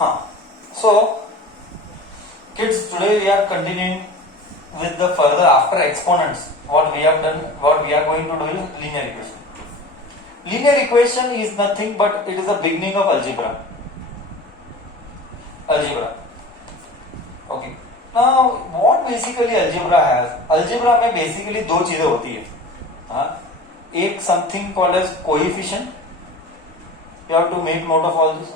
हाँ, so kids, today we are continuing with the further after exponents. What we have done, what we are going to do is linear equation. Linear equation is nothing but it is the beginning of algebra. Okay. Now what basically algebra has? Algebra में basically दो चीजें होती है. हाँ, एक something called as coefficient. You have to make note of all this.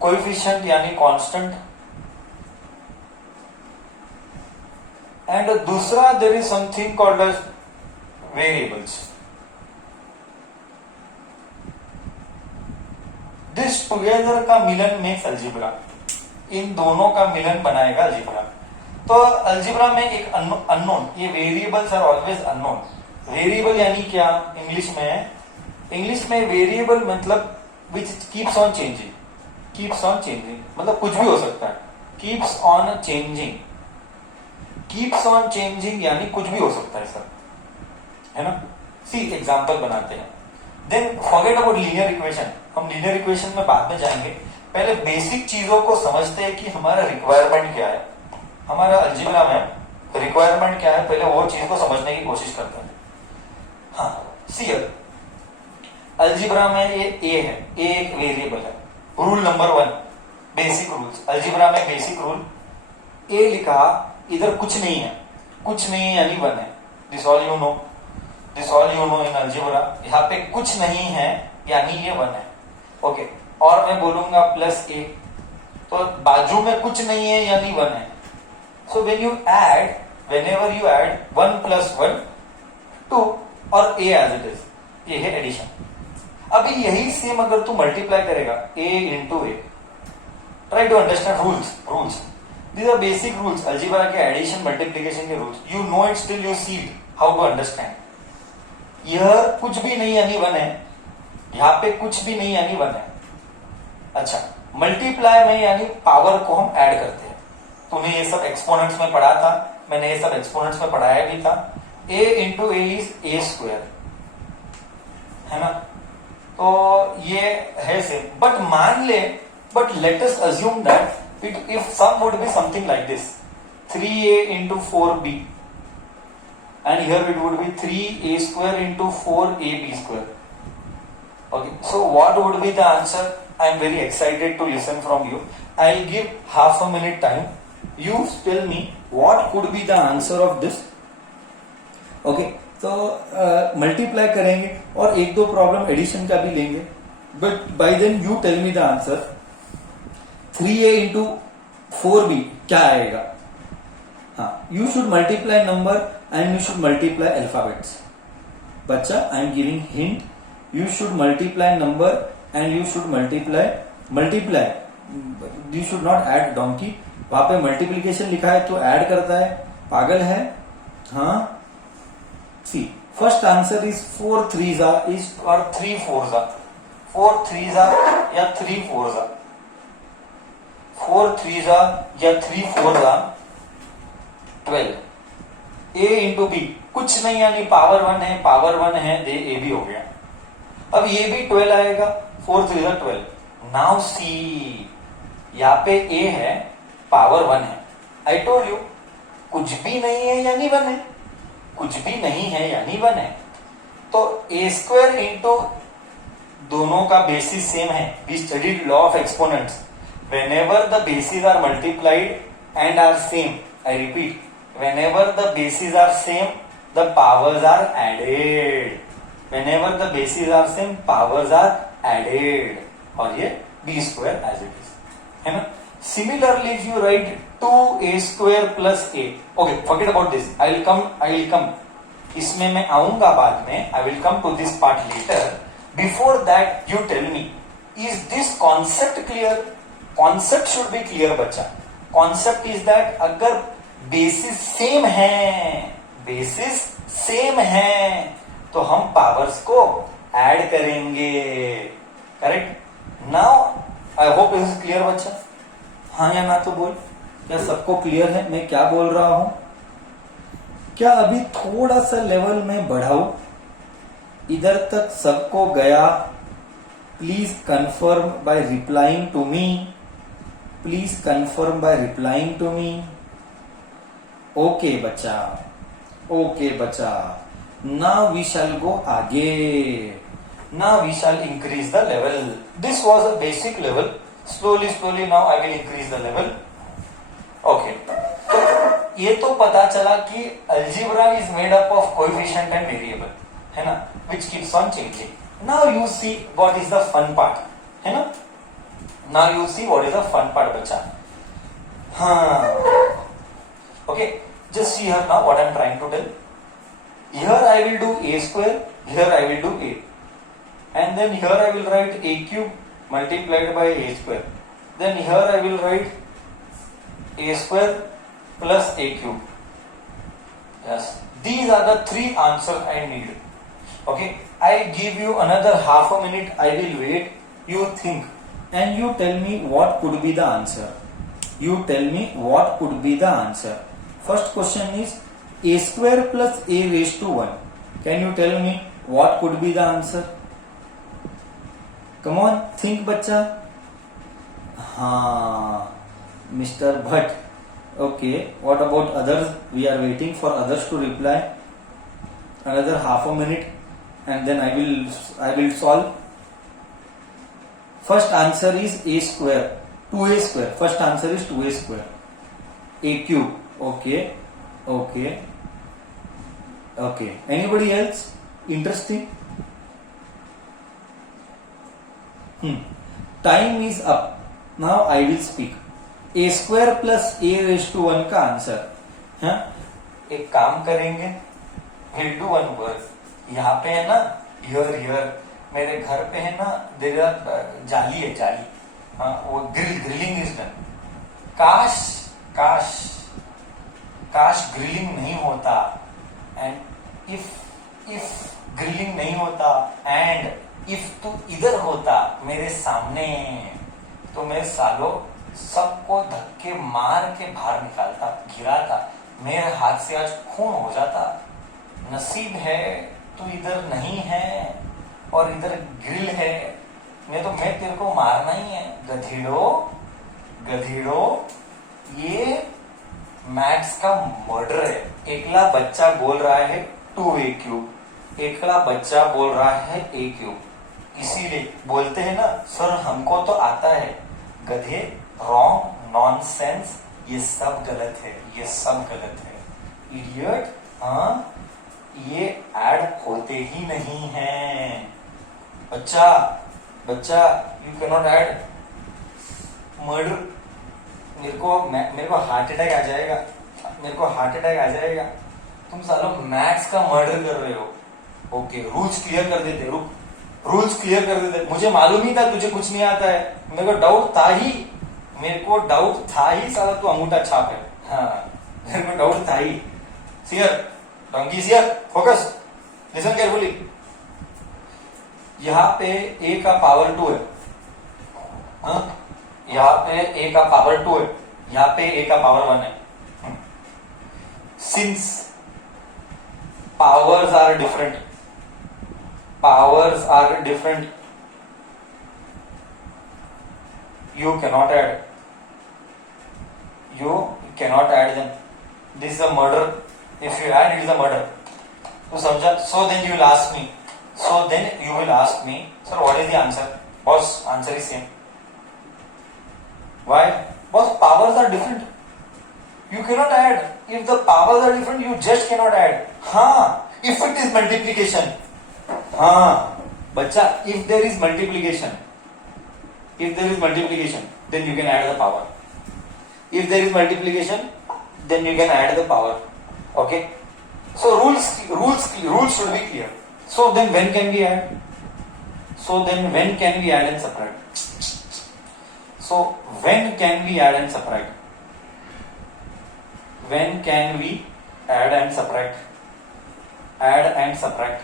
Coefficient यानी constant. And दूसरा there is something called as variables. This together का मिलन makes algebra. इन दोनों का मिलन बनाएगा algebra. तो algebra में एक unknown, ये variables are always unknown. Variable यानी क्या इंग्लिश में? इंग्लिश में वेरिएबल मतलब which keeps on changing. Keeps on changing मतलब कुछ भी हो सकता है. Keeps on changing. Keeps on changing यानी कुछ भी हो सकता है सर, है ना? सी एग्जाम्पल बनाते हैं. Then forget about linear equation. हम लीनियर इक्वेशन में बाद में जाएंगे. पहले बेसिक चीजों को समझते हैं कि हमारा रिक्वायरमेंट क्या है, हमारा अलजेब्रा में रिक्वायरमेंट क्या है. पहले वो चीज को समझने की कोशिश करते हैं. हाँ, सी अलजेब्रा में ये ए है, ए एक वेरिएबल है. Rule number 1, basic rules. Algebra में बेसिक रूल, ए लिखा, इधर कुछ नहीं है, कुछ नहीं है यानी 1 है. This all you know, this all you know in algebra. यहाँ पे कुछ नहीं है यानी ये 1 है. ओके, और मैं बोलूंगा प्लस ए, तो बाजू में कुछ नहीं है यानी 1 है. So when you add, whenever you add 1 + 1 2 और ए एज इट इज, ये है एडिशन. अभी यही सेम अगर तू मल्टीप्लाई करेगा a into a, try to understand rules. These are basic rules. Algebra के एडिशन मल्टीप्लिकेशन के rules. You know it still you see it. How to understand? यह कुछ भी नहीं यानी 1 है, यहाँ पे कुछ भी नहीं यानी 1 है. अच्छा, मल्टीप्लाई में यानी पावर को हम ऐड करते हैं. तूने ये सब एक्सपोनेंट्स में पढ़ा था, मैंने ये सब एक्सपोनेंट्स में पढ़ाया भी था. a into a is a², है ना? तो ये है सेम. बट मान ले, but let us assume that if sum would be something like this, 3a into 4b, and here it would be 3a² into 4ab². Okay, so what would be the answer? I am very excited to listen from you. I'll give half a minute time. You tell me what could be the answer of this. Okay, तो multiply करेंगे और एक दो problem addition का भी लेंगे. But by then you tell me the answer. 3a into 4b क्या आएगा? हाँ, you should multiply number and you should multiply alphabets. बच्चा, I am giving hint. You should multiply number and you should multiply. You should not add donkey. वहां पे multiplication लिखा है तो add करता है, पागल है. हाँ, see first answer is 4 3s is और 3 4s. 4 3s या 3 4s. 4 3s या 3 4s 12. a इंटू बी कुछ नहीं यानी पावर 1 है, पावर 1 है, दे ए भी हो गया. अब ये भी 12 आएगा. 4 3s 12. नाउ सी, यहाँ पे a है, पावर 1 है. आई टोल्ड यू, कुछ भी नहीं है यानी 1 है, कुछ भी नहीं है यानी 1 है. तो a² इंटू, दोनों का बेसिस सेम है. We studied law of exponents. Whenever the bases are multiplied and are same, I repeat, whenever the bases are same, the powers are added. Whenever the bases are same, powers are added. और ये b² as it is, है ना? Similarly, if you write 2a² plus a, okay, forget about this. I will come. इसमें मैं आऊंगा बाद में. I will come to this part later. Before that, you tell me, is this concept clear? Concept should be clear बच्चा. Concept is that अगर basis same है तो हम पावर्स को ऐड करेंगे. Correct? Now I hope it is clear बच्चा. हाँ या ना तो बोल. क्या सबको क्लियर है मैं क्या बोल रहा हूं? क्या अभी थोड़ा सा लेवल में बढ़ाऊं? इधर तक सबको गया? Please confirm by replying to me. Please confirm by replying to me. Okay बच्चा, ओके बच्चा. नाउ वी शैल गो आगे. Now we shall increase the level. This was a basic level. Slowly now I will increase the level. Okay, तो ये तो पता चला कि algebra is made up of coefficient and variable, है ना, which keeps on changing. Now you see what is the fun part, है ना. Now you see what is the fun part बच्चा. हाँ, okay, just see here now what I am trying to tell. Here I will do a square, here I will do a, and then here I will write a cube multiplied by a square. Then here I will write a square plus a cube. Yes, these are the three answers I need. Okay, I give you another half a minute. I will wait. You think, and you tell me what could be the answer. You tell me what could be the answer. First question is a square plus a raised to 1. Can you tell me what could be the answer? Come on, think बच्चा. हाँ, Mr. Bhatt. Okay, what about others? We are waiting for others to reply. Another half a minute, and then I will solve. First answer is a square, 2a square. First answer is 2a square. A cube. Okay, okay, okay. Anybody else interesting? Time is up. Now I will speak. A square plus a raised to 1 का answer. हाँ, एक काम करेंगे. We'll do one work. यहाँ पे है ना, here मेरे घर पे है ना, जाली है, जाली. हाँ, वो ग्रिलिंग इज डन. काश ग्रिलिंग नहीं होता, एंड इफ ग्रिलिंग नहीं होता, एंड इफ तू इधर होता मेरे सामने, तो मैं सालों सबको धक्के मार के बाहर निकालता, गिराता, मेरे हाथ से आज खून हो जाता. नसीब है तू इधर नहीं है और इधर ग्रिल है, नहीं तो मैं तेरे को मारना ही है. गधेड़ो, ये मैथ्स का मर्डर है. एकला बच्चा बोल रहा है 2a क्यूब, एकला बच्चा बोल रहा है a क्यूब. इसीलिए बोलते हैं ना, सर हमको तो आता है. गधे, रॉन्ग, नॉनसेंस, ये सब गलत है, ये सब गलत है. इडियट, हाँ, ये ऐड होते ही नहीं है. बच्चा, you can not add murder. मेरे को हार्ट अटैक आ जाएगा. तुम सालों मैथ्स का मर्डर कर रहे हो. ओके, रूल्स क्लियर कर देते. मुझे मालूम ही था तुझे कुछ नहीं आता है. मेरे को डाउट था ही साला तू अंगूठा छाप है. हाँ, मेरे को डाउट था ही. Sir, focus, listen carefully. यहाँ पे a का पावर 2 है. हाँ, यहाँ पे a का पावर 2 है, यहाँ पे a का पावर 1 है. Since powers are different, you cannot add them. This is a murder. If you add, it is a murder. तो समझा? So then you will ask me, sir, what is the answer? Boss, answer is same. Why? Because powers are different. You cannot add. If the powers are different, you just cannot add. हाँ, if it is multiplication. हाँ, बच्चा, if there is multiplication, then you can add the power. If there is multiplication, then you can add the power. Okay? So rules should be clear. So then when can we add? And subtract? So when can we add and subtract? Add and subtract.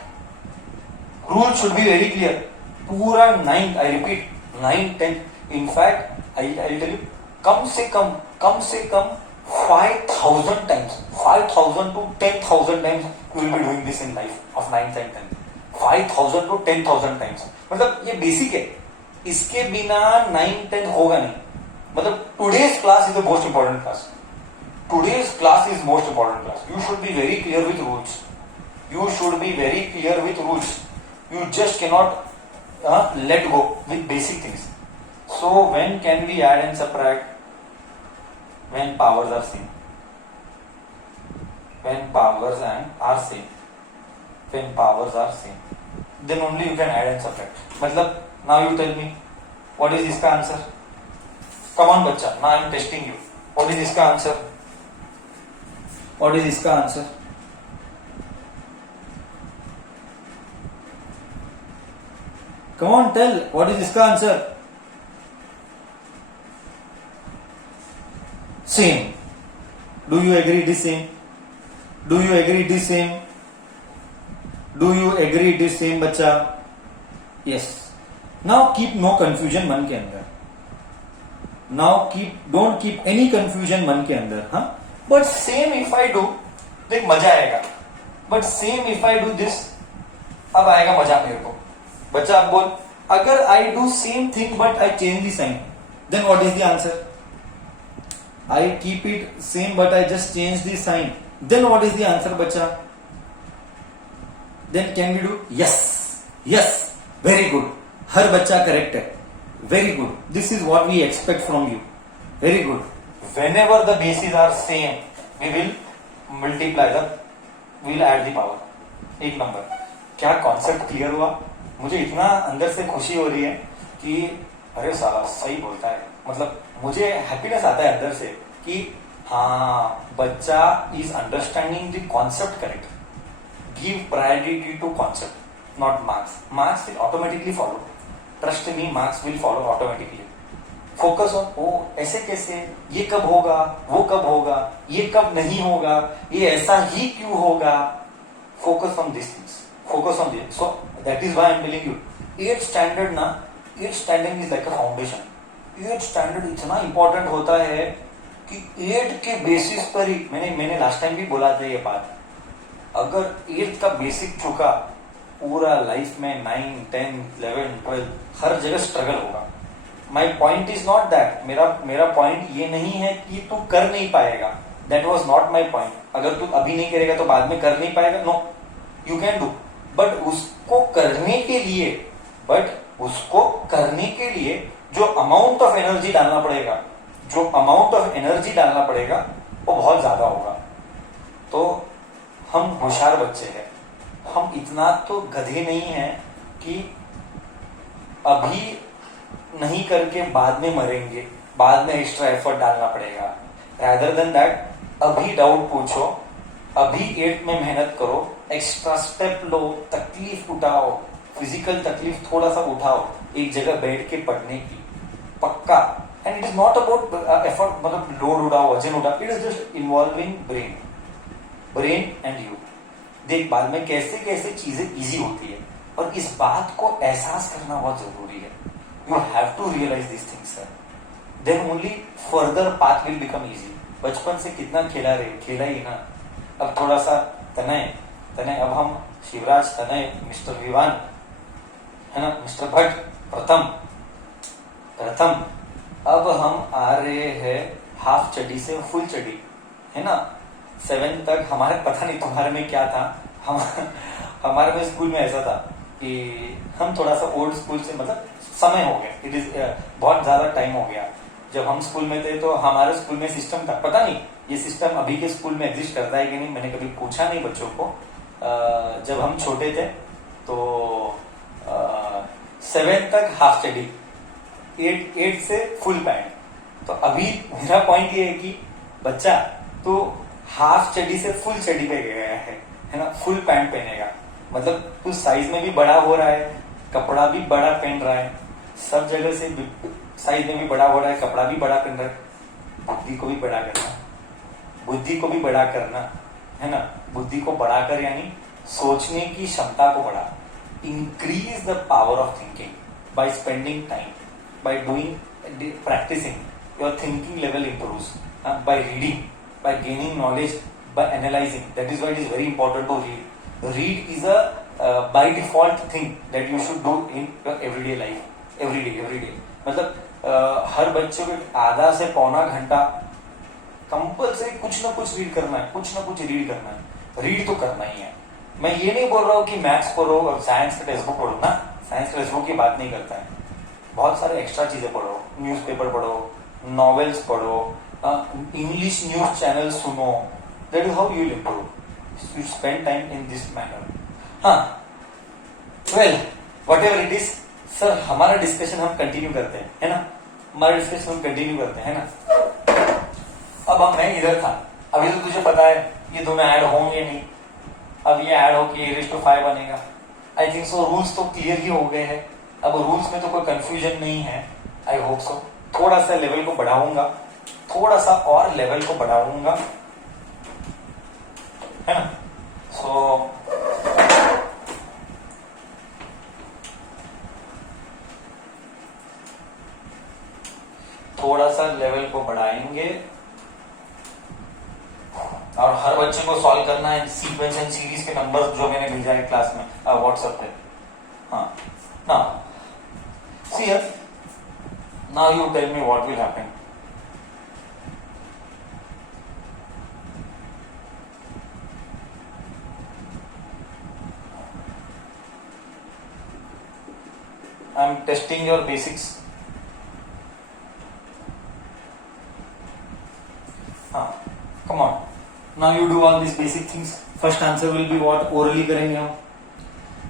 Rule should be very clear. पूरा 9, I repeat, 9, 10. In fact, I'll tell you, कम से कम 5,000 times, 5,000 to 10,000 times you will be doing this in life of 9, 10, 10. 5,000 to 10,000 times. मतलब ये basic है, इसके बिना 9, 10 होगा नहीं. मतलब today's class is the most important class. Today's class is most important class. You should be very clear with rules. You should be very clear with rules. You just cannot let go with basic things. So when can we add and subtract? When powers are same. When powers are same. When powers are same. Then only you can add and subtract. मतलब now you tell me what is इसका answer? Come on बच्चा, now I am testing you. What is इसका answer? What is इसका answer? Come on, tell. What is इसका answer? Same. Do you agree it is same? Do you agree it is same? Do you agree it is same, बच्चा? Yes. Now keep no confusion मन के अंदर. Now don't keep any confusion मन के अंदर, हाँ? But same if I do, देख मजा आएगा. But same if I do this, अब आएगा मजा मेरे को. बच्चा अब बोल, अगर I do same thing but I change the sign, then what is the answer? I keep it same but I just change the sign. Then what is the answer, बच्चा? Then can we do? Yes. Yes. Very good. हर बच्चा correct है. Very good. This is what we expect from you. Very good. Whenever the bases are same, we will we'll add the power. एक number. क्या concept clear हुआ? मुझे इतना अंदर से खुशी हो रही है कि अरे साला सही बोलता है. मतलब मुझे हैप्पीनेस आता है अंदर से कि हाँ बच्चा is understanding the concept correct. Give priority to concept, not marks. Marks will automatically follow. Trust me, marks will follow automatically. Focus on ओ ऐसे कैसे, ये कब होगा, वो कब होगा, ये कब नहीं होगा, ये ऐसा ही क्यों होगा. Focus on this things. Focus on this. So that is why I am telling you. 8th standard ना, 8th standard is like a foundation. 8th standard इतना important होता है कि 8 के बेसिस पर ही मैंने लास्ट टाइम भी बोला था ये बात. अगर 8th का बेसिक चुका, पूरा लाइफ में 9, 10, 11, 12 हर जगह स्ट्रगल होगा. My point is not that. मेरा पॉइंट ये नहीं है कि तू कर नहीं पाएगा. That was not my point. अगर तू अभी नहीं करेगा तो बाद में कर नहीं पाएगा. No, you can do. But उसको करने के लिए जो अमाउंट ऑफ एनर्जी डालना पड़ेगा वो बहुत ज्यादा होगा. तो हम होशियार बच्चे हैं. हम इतना तो गधे नहीं हैं कि अभी नहीं करके बाद में मरेंगे, बाद में एक्स्ट्रा एफर्ट डालना पड़ेगा. रादर देन दैट अभी डाउट पूछो, अभी 8th में मेहनत करो, एक्स्ट्रा स्टेप लो, तकलीफ उठाओ, फिजिकल तकलीफ थोड़ा सा उठाओ, एक जगह बैठ के पढ़ने की पक्का. And it is not about effort, मतलब लोड उठाओ, वजन उठाओ. It is just involving brain and you. देख बाद में कैसे कैसे चीजें इजी होती है, और इस बात को एहसास करना बहुत जरूरी है. You have to realize this things, then only further path will become easy. बचपन से कितना खेला ही ना. अब थोड़ा सा तनय, अब हम शिवराज, तनय, मिस्टर विवान है ना, मिस्टर भट्ट, प्रथम. अब हम आ रहे हैं हाफ चड्डी से फुल चड्डी, है ना. 7th तक हमारे, पता नहीं तुम्हारे में क्या था, हमारे में स्कूल में ऐसा था कि हम थोड़ा सा ओल्ड स्कूल से, मतलब समय हो गया. इट इज बहुत ज्यादा टाइम हो गया. जब हम स्कूल में थे तो हमारे स्कूल में सिस्टम था, पता नहीं ये सिस्टम अभी के स्कूल में एग्जिस्ट करता है कि नहीं, मैंने कभी पूछा नहीं बच्चों को. जब हम छोटे थे तो 7th तक हाफ चड्डी, 8 से फुल पैंट. तो अभी मेरा पॉइंट ये है कि बच्चा तो हाफ चड्डी से फुल चड्डी पे गया है ना, फुल पैंट पहनेगा. मतलब तू साइज में भी बड़ा हो रहा है, कपड़ा भी बड़ा पहन रहा है, सब जगह से साइज में भी बड़ा हो रहा है, कपड़ा भी बड़ा पहन रहा है. बुद्धि को भी बड़ा करना है ना. बुद्धि को बढ़ाकर यानी सोचने की क्षमता को बढ़ा. Increase the power of thinking by spending time, by doing, practising. Your thinking level improves by reading, by gaining knowledge, by analysing. That is why it is very important to read. Read is a by default thing that you should do in your everyday life. Everyday मतलब हर बच्चे को आधा से पौना घंटा compulsory कुछ ना कुछ रीड करना है, कुछ ना कुछ रीड करना है, रीड तो करना ही है। मैं ये नहीं बोल रहा हूँ कि मैथ्स पढ़ो और साइंस का टेक्स्ट बुक पढ़ो ना, साइंस टेक्स्ट बुक की बात नहीं करता है। बहुत सारे एक्स्ट्रा चीजें पढ़ो, न्यूज़पेपर पढ़ो, नॉवेल्स पढ़ो, इंग्लिश न्यूज चैनल सुनो, that is how you will improve, you spend time in this manner. हाँ, well whatever it is sir, हमारा डिस्कशन हम कंटिन्यू करते हैं, है ना, हमारा डिस्कशन हम कंटिन्यू करते हैं, है ना। अब मैं इधर था, अभी तो तुझे पता है ये दोनों ऐड होंगे नहीं, अब ये ऐड होके e⁵ बनेगा। आई थिंक सो रूल्स तो क्लियर ही हो गए हैं, अब रूल्स में तो कोई कंफ्यूजन नहीं है, आई होप सो। थोड़ा सा लेवल को बढ़ाऊंगा, थोड़ा सा और लेवल को बढ़ाऊंगा, है ना। सो थोड़ा सा लेवल को बढ़ाएंगे और हर बच्चे को सॉल्व करना है सीक्वेंस एंड सीरीज के नंबर्स जो मैंने भेजा है क्लास में व्हाट्सएप पे। हाँ ना, see here, now you tell me what will happen. I am testing your basics. Come on, now you do all these basic things. First answer will be what? Orally करेंगे हम।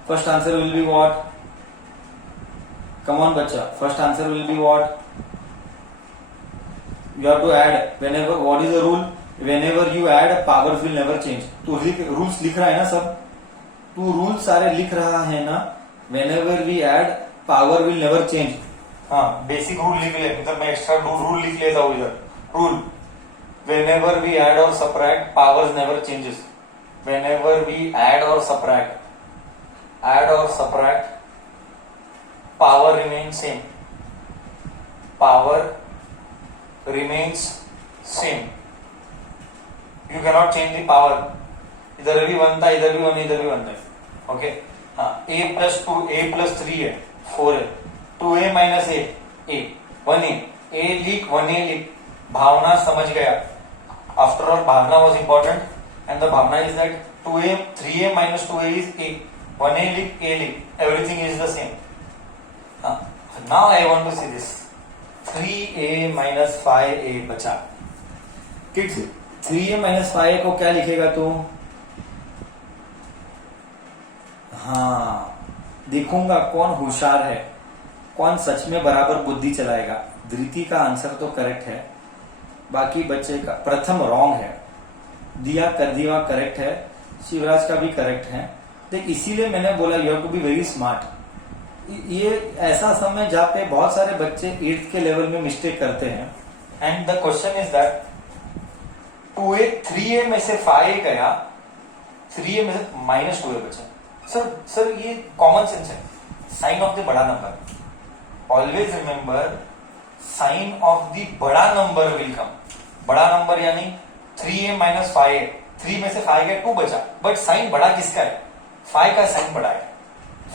First answer will be what? Come on बच्चा, first answer will be what? You have to add whenever. What is the rule? Whenever you add, powers will never change. तो rules लिख रहा है ना सब? तू rules सारे लिख रहा है ना? Whenever we add, power will never change. हाँ, basic rule लिख ले, मतलब मैं extra rule लिख लेता हूँ इधर। Rule. Whenever we add or subtract, powers never changes. Whenever we add or subtract, power remains same. Power remains same. You cannot change the power. इधर भी 1 था, इधर भी 1, इधर भी 1 था। ओके, हाँ, a plus 2, a plus 3 है, 4 है, 2a minus a, 1a, a लिख, 1a लिख, भावना समझ गया। After all, bhavna was important, and the bhavna is that 2a, 3a minus 2a is a, 1a lik, a lik, everything is the same. Now I want to see this 3a minus 5a बचा। Kids, 3a minus 5a को क्या लिखेगा तू? हाँ, देखूंगा कौन होशियार है, कौन सच में बराबर बुद्धि चलाएगा। धृति का आंसर तो करेक्ट है, बाकी बच्चे का प्रथम रॉन्ग है, दिया कर दिया करेक्ट है, शिवराज का भी करेक्ट है। देख, इसीलिए मैंने बोला you have to be very smart. ये ऐसा समय जहाँ पे बहुत सारे बच्चे 8th के लेवल में मिस्टेक करते हैं। And the question is that 2a 3a में से 5a गया, 3a में से माइनस 2a बचा। सर ये कॉमन सेंस है, साइन ऑफ द बड़ा number. Always remember, sign of the बड़ा नंबर विल कम। बड़ा नंबर यानी 3a minus 5a, 3 में से 5 गया, 2 बचा, बट साइन बड़ा किसका है? 5 का साइन बड़ा है,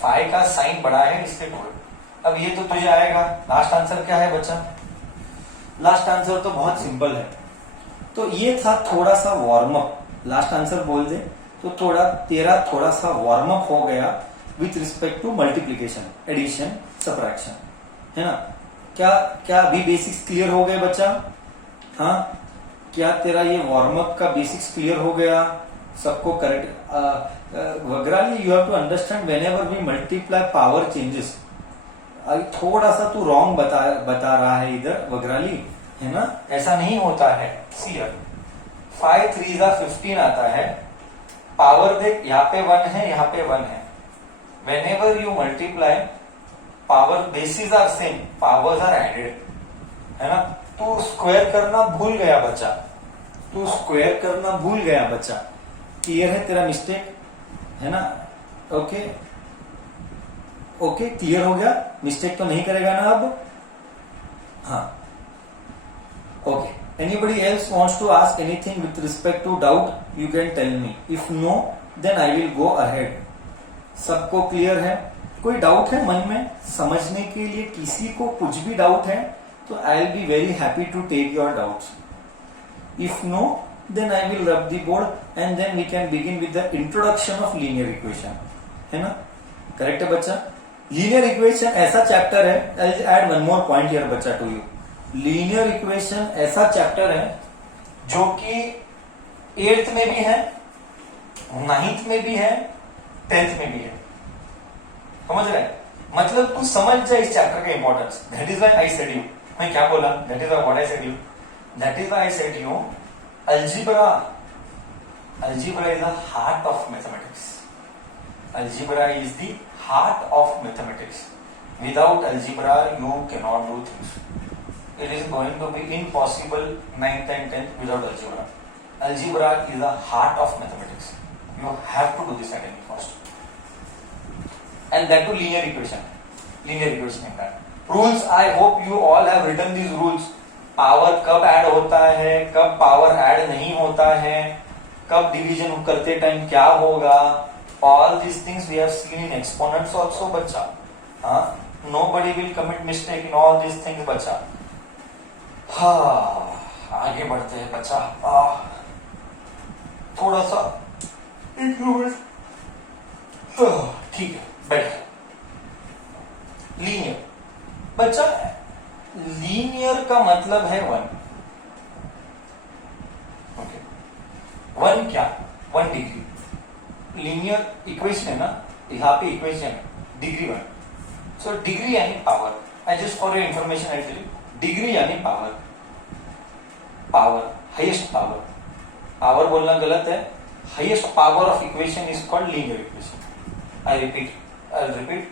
5 का साइन बड़ा है, इसलिए 2। अब ये तो तुझे आएगा। लास्ट आंसर क्या है बच्चा? लास्ट आंसर तो बहुत सिंपल है। तो ये था थोड़ा सा वार्म अप। लास्ट आंसर बोल दे तो तेरा थोड़ा सा वार्म अप हो गया with respect to multiplication, addition, subtraction, है ना। क्या अभी बेसिक्स क्लियर हो गए बच्चा? हाँ, क्या तेरा ये वार्म अप का बेसिक्स क्लियर हो गया? सबको करेक्ट? वगराली, you have to understand whenever we multiply power changes. थोड़ा सा तू रॉन्ग बता रहा है इधर वगराली, है ना, ऐसा नहीं होता है। सी हियर, 5 3 15 आता है, पावर देख, यहाँ पे 1 है, यहाँ पे 1 है। Whenever you multiply, power bases are same, powers are added, है ना। तू स्क्वायर करना भूल गया बच्चा, तू स्क्वायर करना भूल गया बच्चा। क्लियर है तेरा मिस्टेक, है ना। ओके ओके, क्लियर हो गया, मिस्टेक तो नहीं करेगा ना अब? हाँ, okay. Anybody else wants to ask anything with respect to doubt? You can tell me. If no, then I will go ahead. सबको क्लियर है? कोई डाउट है मन में? समझने के लिए किसी को कुछ भी डाउट है तो I will be very happy to take your doubts. If no, then I will rub the board and then we can begin with the introduction of linear equation. है ना? करेक्ट है बच्चा? लीनियर इक्वेशन ऐसा chapter है, I'll add one more point here बच्चा to you. Linear equation ऐसा chapter है जो कि 8th में भी है, 9th में भी है, 10th में भी है. समझ रहे? मतलब तू समझ जाए इस चैप्टर का importance. That is why I said you. मैं क्या बोला? That is why I said you. That is why I said you Algebra is the heart of mathematics. Algebra is the heart of mathematics. Without algebra, you cannot do things. It is going to be impossible 9th and 10th without algebra. Algebra is the heart of mathematics. You have to do this at any cost. And that too linear equation. Linear equation in that. Rules, I hope you all have written these rules. Power कब add होता है, कब power add नहीं होता है, कब division करते time क्या होगा, all this things we have seen in exponents also बच्चा. हाँ, nobody will commit mistake in all this things बच्चा. हाँ, आगे बढ़ते हैं बच्चा. थोड़ा सा एक मिनट. ठीक है, बैठ. लीनियर बच्चा, लीनियर का मतलब है 1. ओके, 1 क्या? 1 डिग्री. लीनियर इक्वेशन है ना, यहाँ पे इक्वेशन है डिग्री 1. सो डिग्री यानी power. I just for your information I tell you, degree यानी power. Power, highest power. Power बोलना गलत है. Highest power of equation is called linear equation. I repeat,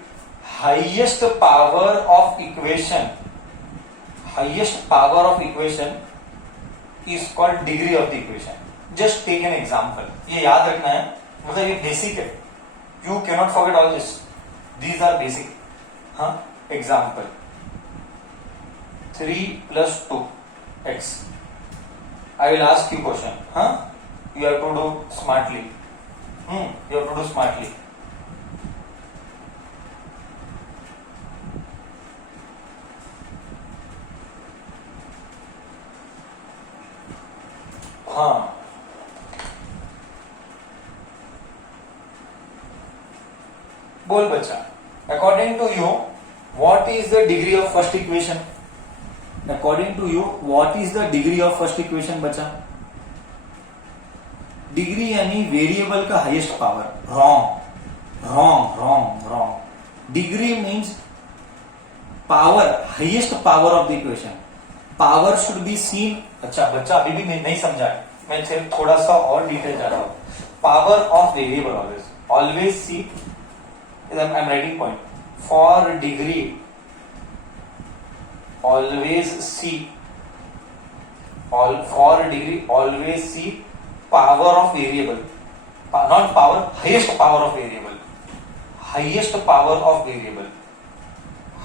highest power of equation, highest power of equation is called degree of the equation. Just take an example. ये याद रखना है, मतलब ये basic है. You cannot forget all this. These are basic. हाँ, example. 3 plus 2 x. I will ask you question. हाँ, you have to do smartly. You have to do smartly. हाँ, बोल बच्चा. According to you what is the degree of first equation? According to you what is the degree of first equation बच्चा? Degree यानी variable का highest power. Wrong. Degree means power, highest power of the equation. Power should be seen. अच्छा बच्चा, अभी भी नहीं समझा है, मैं सिर्फ थोड़ा सा और डिटेल जा रहा हूं. Power of variable always see. I am writing point. For degree always see. For degree always see power of variable. Not power, highest power of variable. Highest power of variable.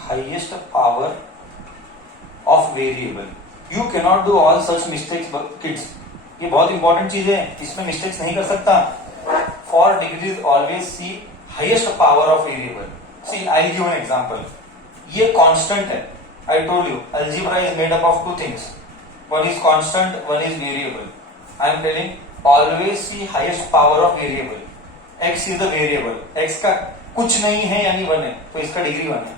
Highest power of variable. You cannot do all such mistakes, kids. ये बहुत important चीज है, इसमें mistakes नहीं कर सकता. For degrees always see highest power of variable. See, I'll give an example. ये constant है. I told you, algebra is made up of two things. One is constant, one is variable. I am telling always see highest power of variable. X is the variable. X का कुछ नहीं है यानी 1 है, तो इसका degree 1 है.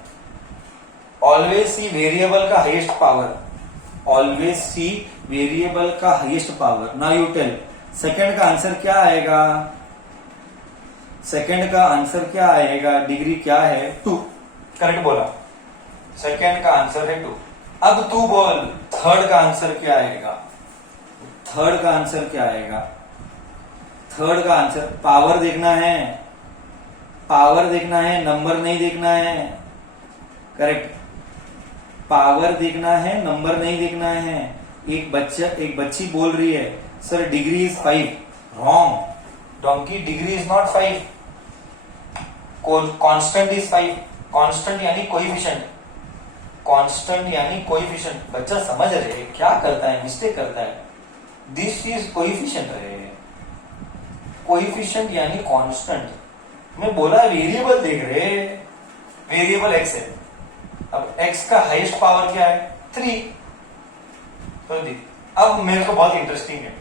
Always see variable का highest power. Always see variable का highest power. Now you tell, second का आंसर क्या आएगा? सेकंड का आंसर क्या आएगा? डिग्री क्या है? 2. करेक्ट बोला. सेकंड का आंसर है 2. अब तू बोल, थर्ड का आंसर क्या आएगा? थर्ड का आंसर क्या आएगा? थर्ड का आंसर, पावर देखना है, पावर देखना है, नंबर नहीं देखना है. करेक्ट, पावर देखना है, नंबर नहीं देखना है. एक बच्ची बोल रही है, sir degree is 5. Wrong. Donkey, degree is not 5. Constant is 5. Constant यानी कोएफिशिएंट. कांस्टेंट यानी कोएफिशिएंट. बच्चा समझ रहे क्या करता है, मिस्टेक करता है. दिस इज कोएफिशिएंट है. कोएफिशिएंट यानी कांस्टेंट. मैं बोला वेरिएबल देख रहे, वेरिएबल एक्स है. अब x का हाईएस्ट पावर क्या है? 3। तो अब मेरे को बहुत इंटरेस्टिंग है,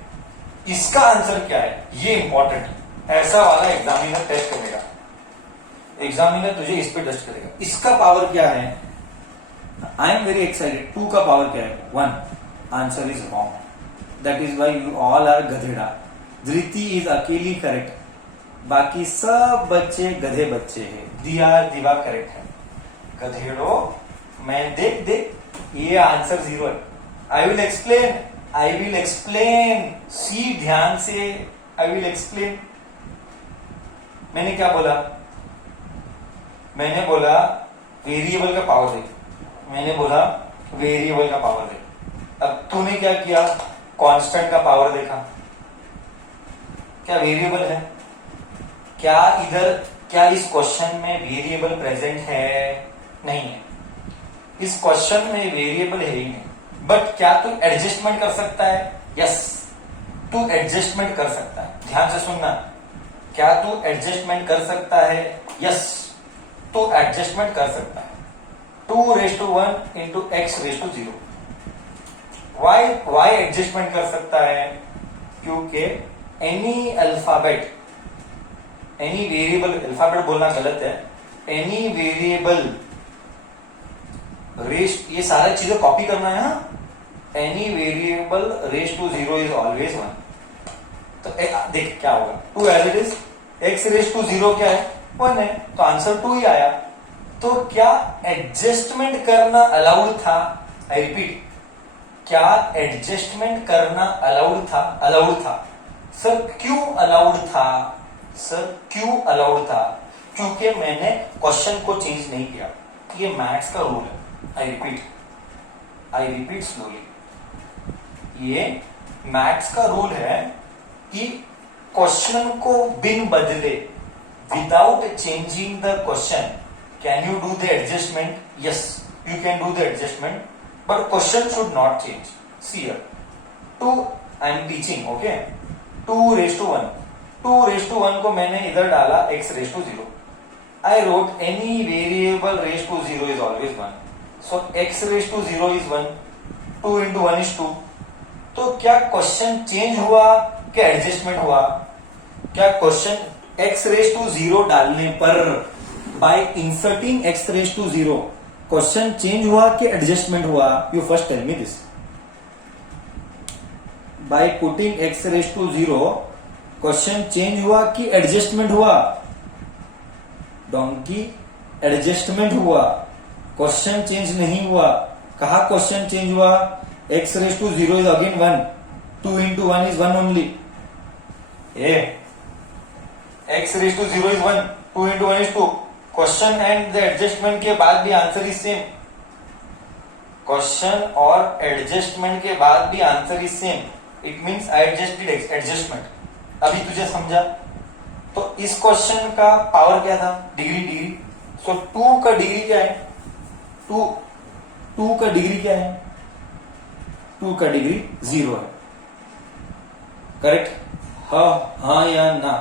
इसका आंसर क्या है, ये इंपॉर्टेंट है। ऐसा वाला एग्जामिनर टेस्ट करेगा, एग्जामिनर तुझे इस पे टेस्ट करेगा। इसका पावर क्या है, आई एम वेरी एक्साइटेड। 2 का पावर क्या है, 1। Answer is wrong, that is why you all are गधेड़ा। धृति इज अकेली करेक्ट, बाकी सब बच्चे गधे बच्चे हैं। दिवा करेक्ट है। गधेड़ो, मैं देख ये आंसर 0 है। आई विल एक्सप्लेन, सी ध्यान से, आई विल एक्सप्लेन। मैंने क्या बोला, मैंने बोला वेरिएबल का पावर दे, मैंने बोला वेरिएबल का पावर दे। अब तूने क्या किया, कांस्टेंट का पावर देखा, क्या वेरिएबल है, क्या इस क्वेश्चन में वेरिएबल प्रेजेंट है, नहीं है। इस क्वेश्चन में वेरिएबल है ही नहीं, बट क्या तू एडजस्टमेंट कर सकता है, यस तू एडजस्टमेंट कर सकता है। ध्यान से सुनना, क्या तू एडजस्टमेंट कर सकता है, यस तो एडजस्टमेंट कर सकता है। 2⁻1 इंटू x⁻0। वाई एडजस्टमेंट कर सकता है, क्योंकि any alphabet, any variable, alphabet बोलना गलत है, एनी वेरिएबल ये सारी चीजें कॉपी करना है। Any variable ⁻0 is always 1। तो देख क्या होगा, 2 एज इट इज, x⁻0 क्या है, 1 है, तो आंसर 2 ही आया। तो क्या एडजस्टमेंट करना अलाउड था, आई रिपीट, क्या एडजस्टमेंट करना अलाउड था, अलाउड था। सर क्यों अलाउड था, सर क्यों अलाउड था, क्योंकि मैंने क्वेश्चन को चेंज नहीं किया। ये मैथ्स का रूल है, आई रिपीट स्लोली, ये मैथ्स का रूल है कि क्वेश्चन को बिन बदले, without changing the question, can you do the adjustment, yes you can do the adjustment, but question should not change. See here 2 I am teaching, okay, 2⁻1, 2⁻1 को मैंने इधर डाला x⁻0। I wrote any variable ⁻0 is always 1. So x⁻0 is 1. 2 into 1 is 2. तो क्या question change हुआ कि adjustment हुआ? क्या क्वेश्चन x⁻0 डालने पर bye inserting x⁻0 question change हुआ कि एडजस्टमेंट हुआ? You first tell me this. By putting x⁻0 question change हुआ कि एडजस्टमेंट हुआ? डोंकी, एडजस्टमेंट हुआ, क्वेश्चन चेंज नहीं हुआ। कहा क्वेश्चन चेंज हुआ? x⁻0 is again 1, 2 into 1 is 1 only. x⁻0 is 1, 2 into 1 is 2. Question and the adjustment के बाद भी आंसर इज सेम। क्वेश्चन और एडजस्टमेंट के बाद भी answer is same. It means I adjusted adjustment. अभी तुझे समझा? तो इस क्वेश्चन का पावर क्या था? डिग्री। सो 2 का डिग्री क्या है? 2 का डिग्री क्या है? 2 का डिग्री 0 है। करेक्ट? हाँ या ना?